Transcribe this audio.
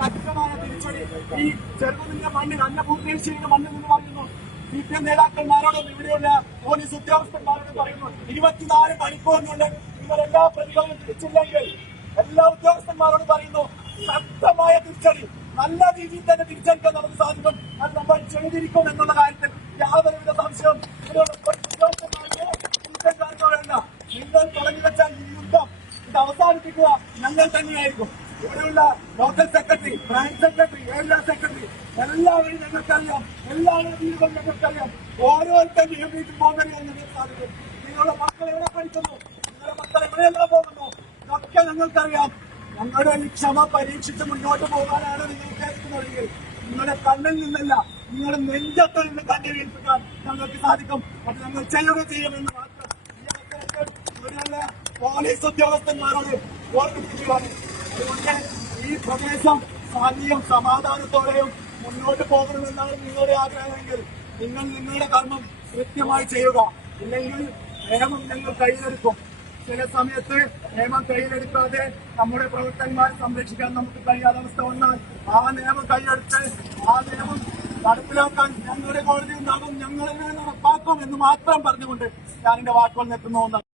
ശക്തമായ തിരിച്ചടി. ഈ ചെറുകുന്നിന്റെ മണ്ണിൽ അന്നപൂർണേശ്വരിയുടെ മണ്ണിൽ നിന്ന് പറയുന്നു സി പി എം നേതാക്കന്മാരോടും ഇവിടെയുള്ള പോലീസ് ഉദ്യോഗസ്ഥന്മാരോടും പറയുന്നു ഇരുപത്തിനാല് മണിക്കൂറിനുള്ളിൽ ഇവരെല്ലാ പ്രതികളും തിരിച്ചില്ലെങ്കിൽ എല്ലാ ഉദ്യോഗസ്ഥന്മാരോടും പറയുന്നു ശക്തമായ തിരിച്ചടി നല്ല രീതിയിൽ തന്നെ തിരിച്ചടിക്കാൻ നമുക്ക് സാധിക്കും. അത് നമ്മൾ ചെയ്തിരിക്കും എന്നുള്ള കാര്യത്തിൽ യാതൊരുവിധ ഉദ്യോഗസ്ഥന്മാർക്ക് നിങ്ങൾ തുടങ്ങി വെച്ച ഈ യുദ്ധം ഇത് അവസാനിപ്പിക്കുക ഞങ്ങൾ തന്നെയായിരിക്കും. ഇവിടെയുള്ള local secretary branch secretary area secretary എല്ലാവരും ഞങ്ങൾക്കറിയാം. എല്ലാവരും ഞങ്ങൾക്കറിയാം. ഓരോരുത്തരും നിയമിച്ച് പോകണമെന്ന് ഞങ്ങൾക്ക് സാധിക്കും. നിങ്ങളുടെ മക്കൾ എവിടെ പഠിക്കുന്നു? നിങ്ങളുടെ മക്കൾ എവിടെയെല്ലാം പോകുന്നു? ഇതൊക്കെ ഞങ്ങൾക്കറിയാം. ഞങ്ങളുടെ ഈ ക്ഷമ പരീക്ഷിച്ച് മുന്നോട്ട് പോകാനാണ് നിങ്ങൾ ഉദ്ദേശിക്കുന്നതെങ്കിൽ നിങ്ങളുടെ കണ്ണിൽ നിന്നല്ല നിങ്ങളുടെ നെഞ്ചത്ത് നിന്ന് കണ്ണീരിപ്പിക്കാൻ ഞങ്ങൾക്ക് സാധിക്കും. അത് ഞങ്ങൾ ചെയ്യുക ചെയ്യുമെന്ന് മാത്രം പോലീസ് ഉദ്യോഗസ്ഥന്മാരോട് ഓർമ്മിപ്പിക്കുകയാണ് അതുകൊണ്ട് ഈ പ്രദേശം ശാന്തിയും സമാധാനത്തോടെയും മുന്നോട്ട് പോകണമെന്നാണ് നിങ്ങളുടെ ആഗ്രഹമെങ്കിൽ നിങ്ങൾ നിങ്ങളുടെ കർമ്മം കൃത്യമായി ചെയ്യുക. ഇല്ലെങ്കിൽ നിയമം ഞങ്ങൾ കയ്യിലെടുക്കും. ചില സമയത്ത് നിയമം കയ്യിലെടുക്കാതെ നമ്മുടെ പ്രവർത്തകന്മാരെ സംരക്ഷിക്കാൻ നമുക്ക് കഴിയാത്ത അവസ്ഥ വന്നാൽ ആ നിയമം കൈയെടുത്ത് ആ നിയമം നടപ്പിലാക്കാൻ ഞങ്ങളുടെ കോടതി ഉണ്ടാകും ഞങ്ങളെ ഉറപ്പാക്കും എന്ന് മാത്രം പറഞ്ഞുകൊണ്ട് ഞാൻ എന്റെ വാക്കുകൾ നിർത്തുന്നു.